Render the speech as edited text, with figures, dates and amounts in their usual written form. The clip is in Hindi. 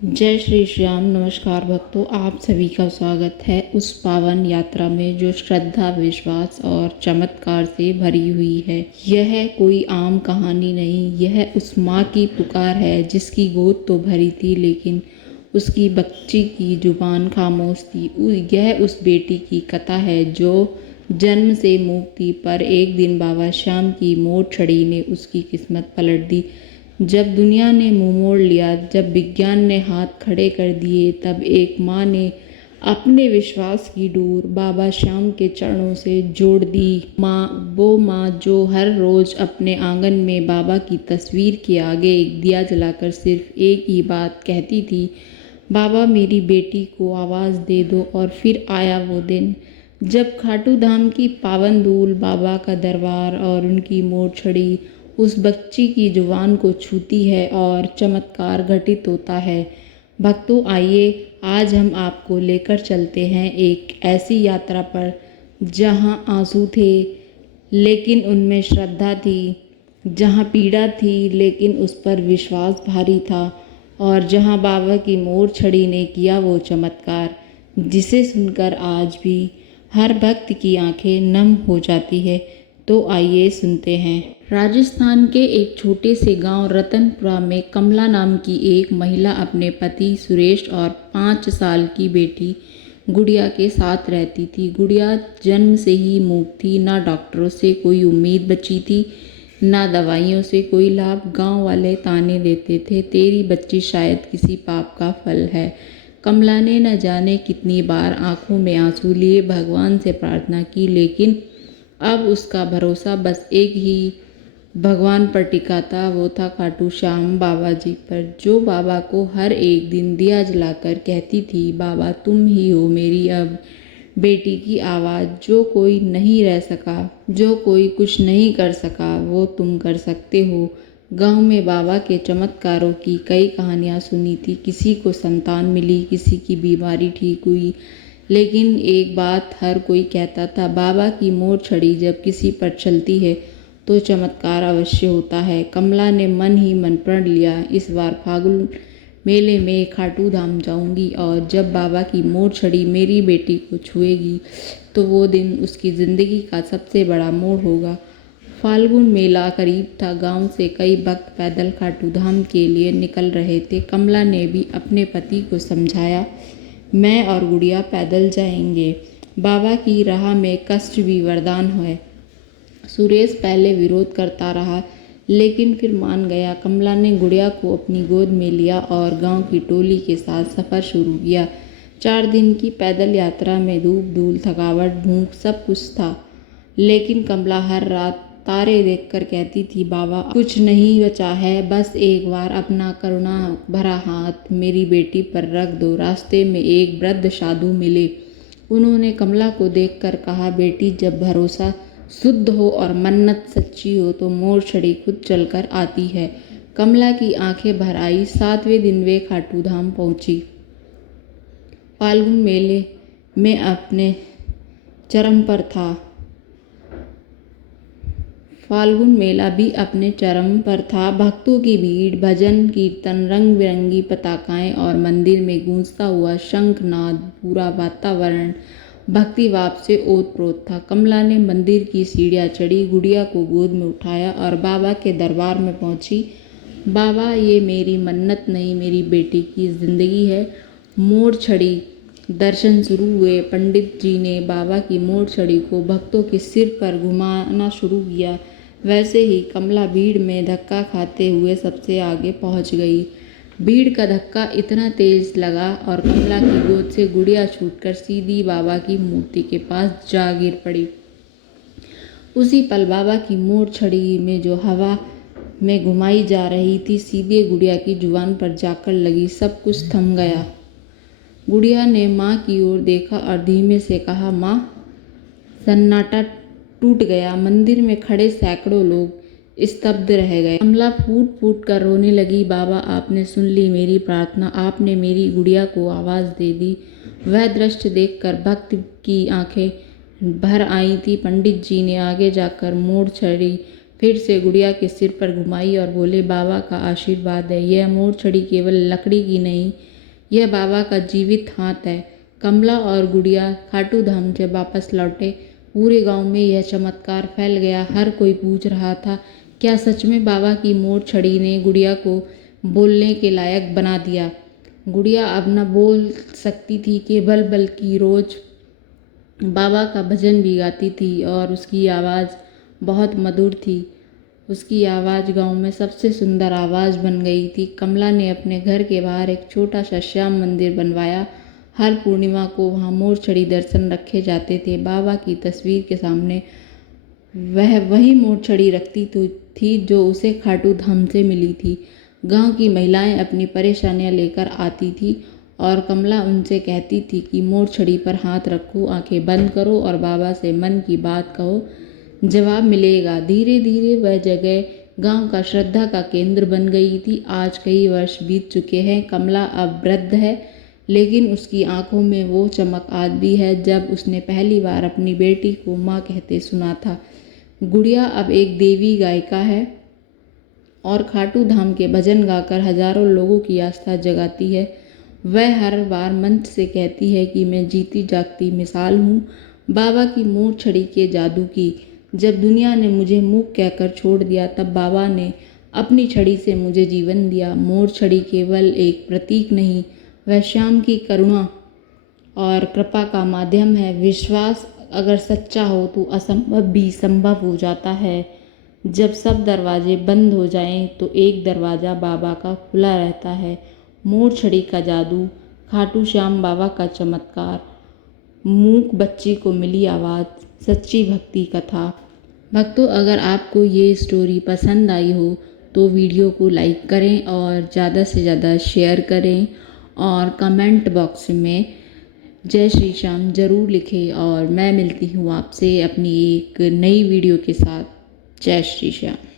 जय श्री श्याम। नमस्कार भक्तों, आप सभी का स्वागत है उस पावन यात्रा में जो श्रद्धा, विश्वास और चमत्कार से भरी हुई है। यह कोई आम कहानी नहीं, यह उस माँ की पुकार है जिसकी गोद तो भरी थी लेकिन उसकी बच्ची की जुबान खामोश थी। यह उस बेटी की कथा है जो जन्म से मूक थी, पर एक दिन बाबा श्याम की मोट छड़ी ने उसकी किस्मत पलट दी। जब दुनिया ने मुंह मोड़ लिया, जब विज्ञान ने हाथ खड़े कर दिए, तब एक माँ ने अपने विश्वास की डोर बाबा श्याम के चरणों से जोड़ दी। वो माँ जो हर रोज अपने आंगन में बाबा की तस्वीर के आगे एक दिया जलाकर सिर्फ एक ही बात कहती थी, बाबा मेरी बेटी को आवाज़ दे दो। और फिर आया वो दिन जब खाटू धाम की पावन धूल, बाबा का दरबार और उनकी मोट छड़ी उस बच्ची की जुबान को छूती है और चमत्कार घटित होता है। भक्तों, आइए आज हम आपको लेकर चलते हैं एक ऐसी यात्रा पर जहां आंसू थे लेकिन उनमें श्रद्धा थी, जहां पीड़ा थी लेकिन उस पर विश्वास भारी था, और जहां बाबा की मोट छड़ी ने किया वो चमत्कार जिसे सुनकर आज भी हर भक्त की आंखें नम हो जाती है। तो आइए सुनते हैं। राजस्थान के एक छोटे से गांव रतनपुरा में कमला नाम की एक महिला अपने पति सुरेश और 5 साल की बेटी गुड़िया के साथ रहती थी। गुड़िया जन्म से ही मूक थी, ना डॉक्टरों से कोई उम्मीद बची थी, ना दवाइयों से कोई लाभ। गांव वाले ताने देते थे, तेरी बच्ची शायद किसी पाप का फल है। कमला ने न जाने कितनी बार आंखों में आंसू लिए भगवान से प्रार्थना की, लेकिन अब उसका भरोसा बस एक ही भगवान पर टिका था, वो था खाटू श्याम बाबा जी पर, जो बाबा को हर एक दिन दिया जलाकर कहती थी, बाबा तुम ही हो मेरी अब बेटी की आवाज़। जो कोई नहीं रह सका, जो कोई कुछ नहीं कर सका, वो तुम कर सकते हो। गांव में बाबा के चमत्कारों की कई कहानियां सुनी थी। किसी को संतान मिली, किसी की बीमारी ठीक हुई, लेकिन एक बात हर कोई कहता था, बाबा की मोट छड़ी जब किसी पर चलती है तो चमत्कार अवश्य होता है। कमला ने मन ही मन प्रण लिया, इस बार फागुन मेले में खाटू धाम जाऊंगी, और जब बाबा की मोट छड़ी मेरी बेटी को छुएगी तो वो दिन उसकी ज़िंदगी का सबसे बड़ा मोड़ होगा। फाल्गुन मेला करीब था। गांव से कई भक्त पैदल खाटू धाम के लिए निकल रहे थे। कमला ने भी अपने पति को समझाया, मैं और गुड़िया पैदल जाएंगे, बाबा की राह में कष्ट भी वरदान है। सुरेश पहले विरोध करता रहा लेकिन फिर मान गया। कमला ने गुड़िया को अपनी गोद में लिया और गांव की टोली के साथ सफ़र शुरू किया। 4 दिन की पैदल यात्रा में धूप, धूल, थकावट, भूख सब कुछ था, लेकिन कमला हर रात तारे देखकर कहती थी, बाबा कुछ नहीं बचा है, बस एक बार अपना करुणा भरा हाथ मेरी बेटी पर रख दो। रास्ते में एक वृद्ध साधु मिले। उन्होंने कमला को देखकर कहा, बेटी जब भरोसा शुद्ध हो और मन्नत सच्ची हो तो मोट छड़ी खुद चलकर आती है। कमला की आंखें भर आई। 7वें दिन वे खाटू धाम पहुंची। फाल्गुन मेले में अपने चरम पर था। फाल्गुन मेला भी अपने चरम पर था। भक्तों की भीड़, भजन कीर्तन, रंग बिरंगी पताकाएं और मंदिर में गूंजता हुआ शंखनाद, पूरा वातावरण भक्ति भाव से ओतप्रोत था। कमला ने मंदिर की सीढ़ियां चढ़ी, गुड़िया को गोद में उठाया और बाबा के दरबार में पहुंची। बाबा ये मेरी मन्नत नहीं, मेरी बेटी की जिंदगी है। मोट छड़ी दर्शन शुरू हुए। पंडित जी ने बाबा की मोट छड़ी को भक्तों के सिर पर घुमाना शुरू किया। वैसे ही कमला भीड़ में धक्का खाते हुए सबसे आगे पहुंच गई। भीड़ का धक्का इतना तेज लगा और कमला की गोद से गुड़िया छूटकर सीधी बाबा की मूर्ति के पास जा गिर पड़ी। उसी पल बाबा की मोट छड़ी में जो हवा में घुमाई जा रही थी, सीधे गुड़िया की जुबान पर जाकर लगी। सब कुछ थम गया। गुड़िया ने माँ की ओर देखा और धीमे से कहा, माँ। सन्नाटा टूट गया। मंदिर में खड़े सैकड़ों लोग स्तब्ध रह गए। कमला फूट फूट कर रोने लगी, बाबा आपने सुन ली मेरी प्रार्थना, आपने मेरी गुड़िया को आवाज़ दे दी। वह दृश्य देखकर भक्त की आंखें भर आई थी। पंडित जी ने आगे जाकर मोट छड़ी फिर से गुड़िया के सिर पर घुमाई और बोले, बाबा का आशीर्वाद है। यह मोर छड़ी केवल लकड़ी की नहीं, यह बाबा का जीवित हाथ है। कमला और गुड़िया खाटू धाम से वापस लौटे। पूरे गांव में यह चमत्कार फैल गया। हर कोई पूछ रहा था, क्या सच में बाबा की मोर छड़ी ने गुड़िया को बोलने के लायक बना दिया। गुड़िया अब न बोल सकती थी केवल, बल्कि रोज बाबा का भजन भी गाती थी और उसकी आवाज़ बहुत मधुर थी। उसकी आवाज़ गांव में सबसे सुंदर आवाज़ बन गई थी। कमला ने अपने घर के बाहर एक छोटा सा श्याम मंदिर बनवाया। हर पूर्णिमा को वहाँ मोर छड़ी दर्शन रखे जाते थे। बाबा की तस्वीर के सामने वह वही मोर छड़ी रखती थी जो उसे खाटू धाम से मिली थी। गांव की महिलाएं अपनी परेशानियां लेकर आती थी और कमला उनसे कहती थी कि मोर छड़ी पर हाथ रखो, आंखें बंद करो और बाबा से मन की बात कहो, जवाब मिलेगा। धीरे धीरे वह जगह गांव का श्रद्धा का केंद्र बन गई थी। आज कई वर्ष बीत चुके हैं। कमला अब वृद्ध है, लेकिन उसकी आंखों में वो चमक आज भी है जब उसने पहली बार अपनी बेटी को माँ कहते सुना था। गुड़िया अब एक देवी गायिका है और खाटू धाम के भजन गाकर हजारों लोगों की आस्था जगाती है। वह हर बार मंच से कहती है कि मैं जीती जागती मिसाल हूँ बाबा की मोर छड़ी के जादू की। जब दुनिया ने मुझे मूक कहकर छोड़ दिया, तब बाबा ने अपनी छड़ी से मुझे जीवन दिया। मोर छड़ी केवल एक प्रतीक नहीं, वह श्याम की करुणा और कृपा का माध्यम है। विश्वास अगर सच्चा हो तो असंभव भी संभव हो जाता है। जब सब दरवाजे बंद हो जाएं तो एक दरवाज़ा बाबा का खुला रहता है। मोर छड़ी का जादू, खाटू श्याम बाबा का चमत्कार, मूक बच्ची को मिली आवाज़, सच्ची भक्ति कथा। भक्तों, अगर आपको ये स्टोरी पसंद आई हो तो वीडियो को लाइक करें और ज़्यादा से ज़्यादा शेयर करें और कमेंट बॉक्स में जय श्री श्याम ज़रूर लिखें। और मैं मिलती हूँ आपसे अपनी एक नई वीडियो के साथ। जय श्री श्याम।